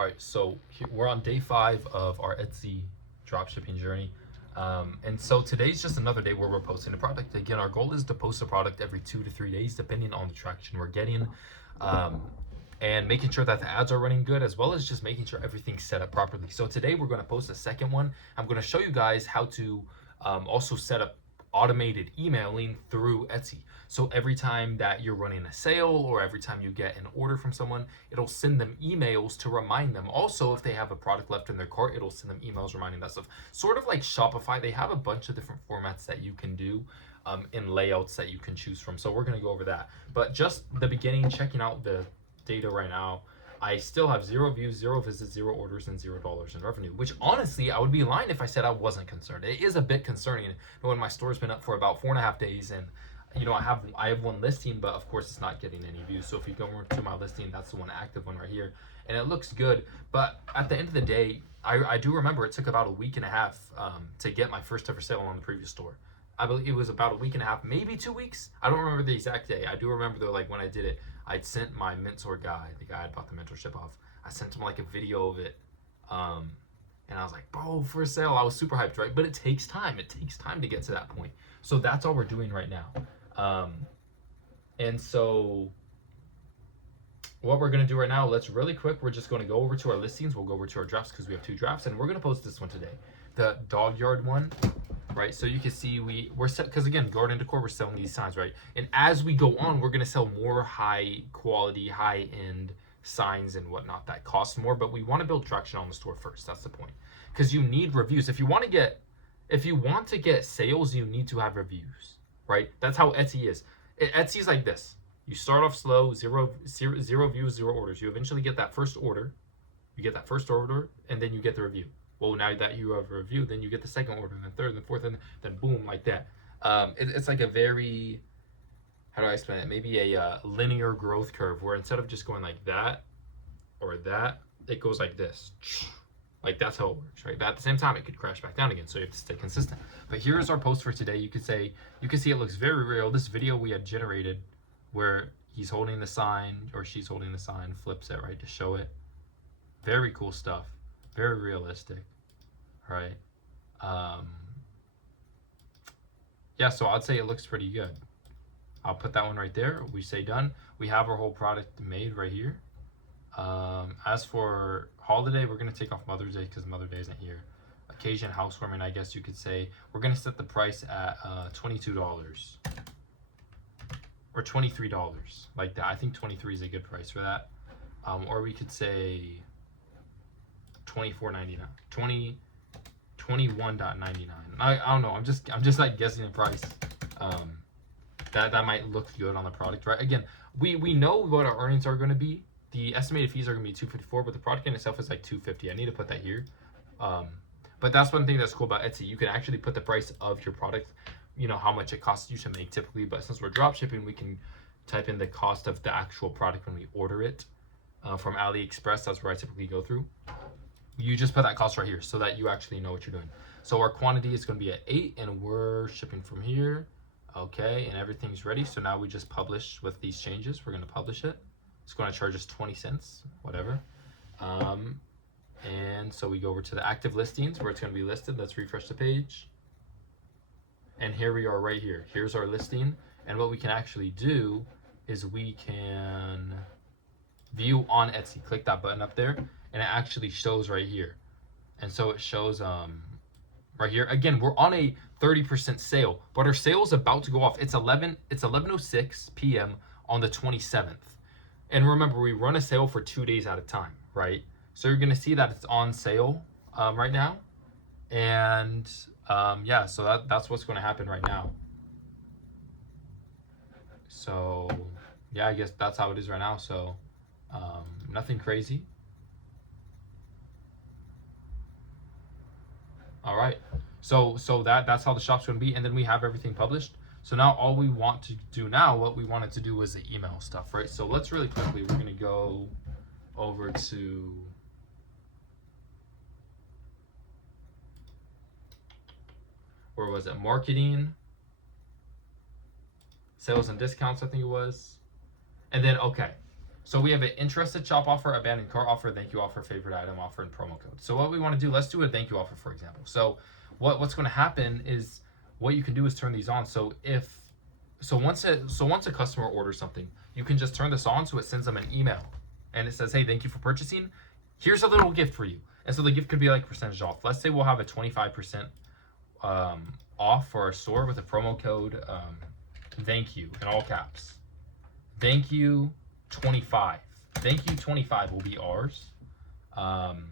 All right, so we're on day 5 of our Etsy dropshipping journey. And so today's just another day where we're posting a product. Again, our goal is to post a product every 2 to 3 days, depending on the traction we're getting. And making sure that the ads are running good, as well as just making sure everything's set up properly. So today we're going to post a second one. I'm going to show you guys how to also set up automated emailing through Etsy. So every time that you're running a sale or every time you get an order from someone, it'll send them emails to remind them. Also, if they have a product left in their cart, it'll send them emails reminding that stuff. Sort of like Shopify, they have a bunch of different formats that you can do in layouts that you can choose from. So we're going to go over that. But just the beginning, checking out the data right now, I still have 0 views, 0 visits, 0 orders, and $0 in revenue, which honestly, I would be lying if I said I wasn't concerned. It is a bit concerning when my store's been up for about 4.5 days and I have one listing, but of course it's not getting any views. So if you go over to my listing, that's the one active one right here, and it looks good. But at the end of the day, I do remember it took about a week and a half to get my first ever sale on the previous store. I believe it was about a week and a half, maybe 2 weeks. I don't remember the exact day. I do remember though, like when I did it, I'd sent my mentor guy, the guy I bought the mentorship off, I sent him like a video of it. And I was like, bro, for sale. I was super hyped, right? But it takes time. It takes time to get to that point. So that's all we're doing right now. And so what we're going to do right now, let's really quick, we're just going to go over to our listings. We'll go over to our drafts because we have 2 drafts, and we're going to post this one today. The dog yard one, right? So you can see we're set, because again, garden decor, we're selling these signs, right? And as we go on, we're going to sell more high quality, high end signs and whatnot that cost more, but we want to build traction on the store first. That's the point, because you need reviews. If you want to get sales, you need to have reviews, right? That's how Etsy is. Etsy's like this. You start off slow, zero views, 0 orders. You eventually get that first order. You get that first order, and then you get the review. Well, now that you have a review, then you get the second order, and then third, and fourth, and then boom, like that. It's like a very, how do I explain it? Maybe a linear growth curve where instead of just going like that or that, it goes like this. Like that's how it works, right? But at the same time, it could crash back down again, so you have to stay consistent. But here's our post for today. You can see it looks very real. This video we had generated where he's holding the sign or she's holding the sign, flips it, right, to show it. Very cool stuff. Very realistic, right? Yeah, so I'd say it looks pretty good. I'll put that one right there. We say done. We have our whole product made right here. As for holiday, we're going to take off Mother's Day because Mother's Day isn't here. Occasion, housewarming, I guess you could say. We're going to set the price at $22 or $23, like that. I think 23 is a good price for that. Or we could say $24.99, $21.99. I don't know. I'm just like guessing the price. That might look good on the product, right? Again, we know what our earnings are going to be. The estimated fees are going to be $254, but the product in itself is like $250. I need to put that here. But that's one thing that's cool about Etsy. You can actually put the price of your product, how much it costs you to make typically. But since we're drop shipping, we can type in the cost of the actual product when we order it from AliExpress. That's where I typically go through. You just put that cost right here so that you actually know what you're doing. So our quantity is going to be at 8, and we're shipping from here. Okay, and everything's ready. So now we just publish with these changes. We're going to publish it. It's going to charge us 20 cents, whatever. And so we go over to the active listings where it's going to be listed. Let's refresh the page. And here we are right here. Here's our listing. And what we can actually do is we can view on Etsy. Click that button up there, and it actually shows right here. And so it shows right here. Again, we're on a 30% sale, but our sale is about to go off. It's 11:06 p.m. on the 27th. And remember, we run a sale for 2 days at a time, right? So you're going to see that it's on sale right now. And yeah, so that's what's going to happen right now. So yeah, I guess that's how it is right now. So nothing crazy. All right. So that's how the shop's going to be. And then we have everything published. So now all we want to do now, what we wanted to do is the email stuff, right? So let's really quickly, we're going to go over to, where was it? Marketing, sales and discounts, I think it was. And then, okay. So we have an interested shop offer, abandoned cart offer, thank you offer, favorite item offer, and promo code. So what we want to do, let's do a thank you offer, for example. So what's going to happen is what you can do is turn these on. So once a customer orders something, you can just turn this on so it sends them an email and it says, hey, thank you for purchasing. Here's a little gift for you. And so the gift could be like percentage off. Let's say we'll have a 25% off for our store with a promo code, thank you, in all caps. Thank you 25. Thank you 25 will be ours. And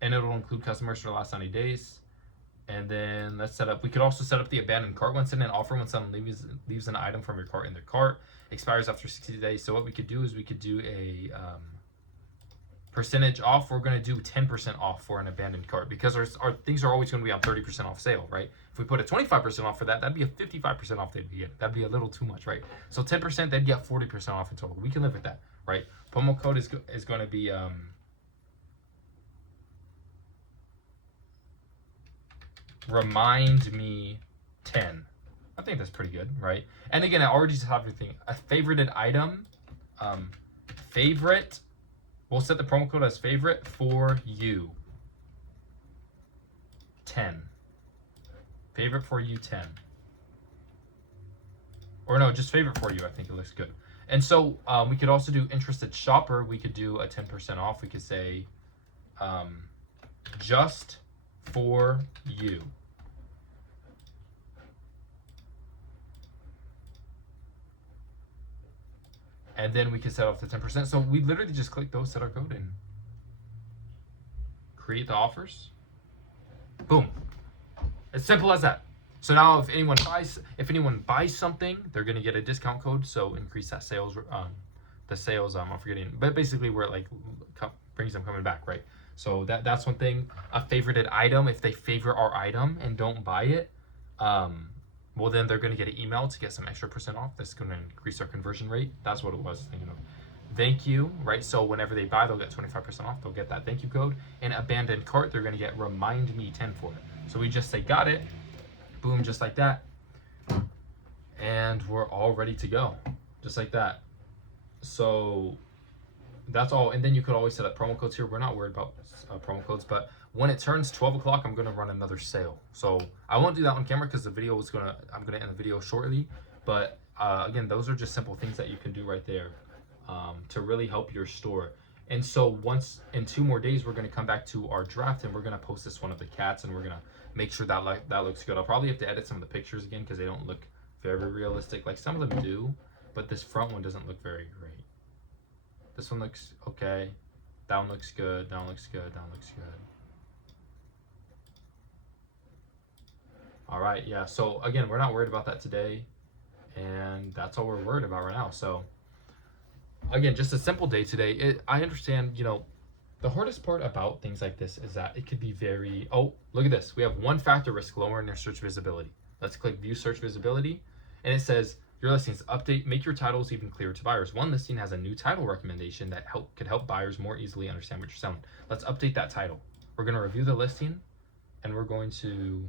it'll include customers for the last 90 days. And then let's set up, we could also set up the abandoned cart once in an offer when someone leaves an item from your cart in their cart, expires after 60 days. So what we could do is we could do a percentage off. We're going to do 10% off for an abandoned cart because our things are always going to be on 30% off sale, right? If we put a 25% off for that, that'd be a 55% off they'd be getting. That'd be a little too much, right? So 10%, they'd get 40% off in total. We can live with that, right? Promo code is going to be remind me 10. I think that's pretty good, right? And again, I already just have everything. A favorited item, favorite. We'll set the promo code as favorite for you. 10. Favorite for you 10. Or no, just favorite for you. I think it looks good. And so we could also do interested shopper. We could do a 10% off. We could say just for you. And then we can set off the 10%. So we literally just click those, set our code in. Create the offers. Boom. As simple as that. So now if anyone buys something, they're gonna get a discount code. So increase that sales, I'm forgetting, but basically where it like brings them coming back, right? So that's one thing. A favorited item, if they favorite our item and don't buy it, well then they're gonna get an email to get some extra % off. That's gonna increase our conversion rate. That's what it was thinking of. Thank you, right? So whenever they buy, they'll get 25% off. They'll get that thank you code. And abandoned cart, they're gonna get remind me 10 for it. So we just say got it, boom, just like that. And we're all ready to go, just like that. So that's all. And then you could always set up promo codes here. We're not worried about promo codes, but when it turns 12 o'clock, I'm gonna run another sale. So I won't do that on camera because the video is I'm gonna end the video shortly. But again, those are just simple things that you can do right there to really help your store. And so once in 2 more days, we're gonna come back to our draft and we're gonna post this one of the cats and we're gonna make sure that that looks good. I'll probably have to edit some of the pictures again because they don't look very realistic. Like some of them do, but this front one doesn't look very great. This one looks okay. That one looks good. That one looks good. That one looks good. All right, yeah. So again, we're not worried about that today, and that's all we're worried about right now. So again, just a simple day today. I understand, the hardest part about things like this is that it could be very, oh, look at this. We have 1-factor risk lowering your search visibility. Let's click view search visibility. And it says your listings update, make your titles even clearer to buyers. One listing has a new title recommendation that could help buyers more easily understand what you're selling. Let's update that title. We're going to review the listing and we're going to,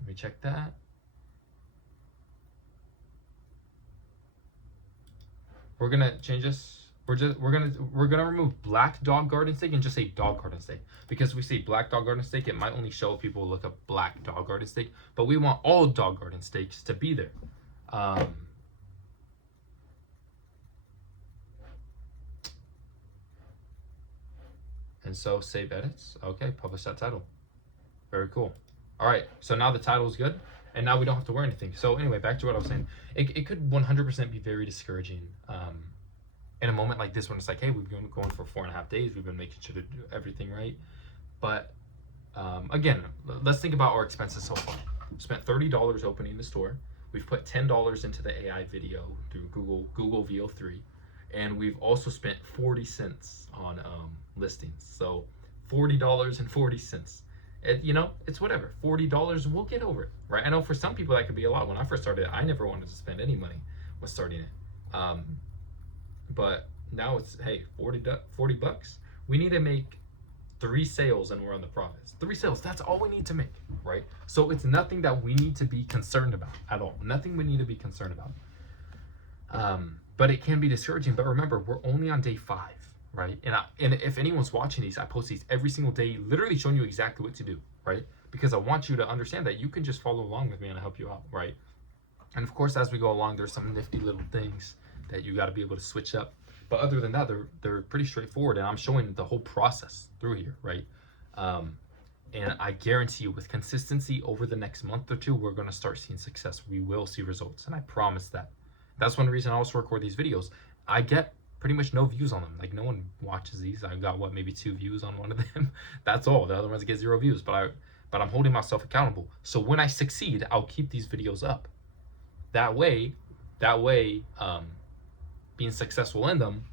let me check that. We're gonna change this. We're gonna remove black dog garden steak and just say dog garden steak, because if we say black dog garden steak, it might only show people look up black dog garden steak, but we want all dog garden steaks to be there. And so save edits. Okay, publish that title. Very cool. All right, so now the title is good. And now we don't have to wear anything. So anyway, back to what I was saying. It could 100% be very discouraging in a moment like this when it's like, hey, we've been going for 4.5 days. We've been making sure to do everything right. But again, let's think about our expenses so far. We spent $30 opening the store. We've put $10 into the AI video through Google VO3. And we've also spent 40 cents on listings. So $40.40. It's whatever. $40, we'll get over it, right? I know for some people that could be a lot. When I first started, I never wanted to spend any money when starting it. But now it's, hey, 40 bucks. We need to make 3 sales and we're on the profits. 3 sales, that's all we need to make, right? So it's nothing that we need to be concerned about at all. Nothing we need to be concerned about. But it can be discouraging. But remember, we're only on day 5, right? And if anyone's watching these, I post these every single day, literally showing you exactly what to do, right? Because I want you to understand that you can just follow along with me and I help you out, right? And of course, as we go along, there's some nifty little things that you got to be able to switch up. But other than that, they're pretty straightforward, and I'm showing the whole process through here, right? Um, and I guarantee you, with consistency over the next month or two, we're going to start seeing success. We will see results, and I promise that. That's one reason I also record these videos. I get pretty much no views on them. Like, no one watches these. I got what, maybe 2 views on one of them. That's all. The other ones get 0 views. But I'm holding myself accountable. So when I succeed, I'll keep these videos up. That way, being successful in them,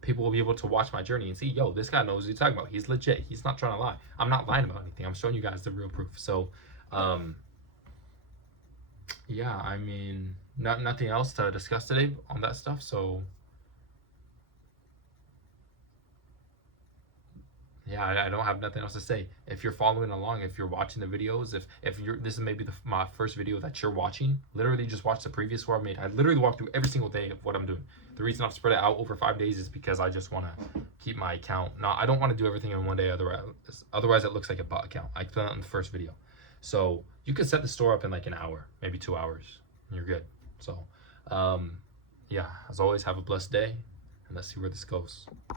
people will be able to watch my journey and see, yo, this guy knows what he's talking about. He's legit. He's not trying to lie. I'm not lying about anything. I'm showing you guys the real proof. So, yeah, I mean, nothing else to discuss today on that stuff. So, yeah, I don't have nothing else to say. If you're following along, if you're watching the videos, if you're, this is maybe my first video that you're watching, literally just watch the previous one I made. I literally walk through every single day of what I'm doing. The reason I've spread it out over 5 days is because I just want to keep my account. No, I don't want to do everything in one day. Otherwise it looks like a bot account. I explained that in the first video. So you can set the store up in like an hour, maybe 2 hours, and you're good. So, yeah, as always, have a blessed day, and let's see where this goes.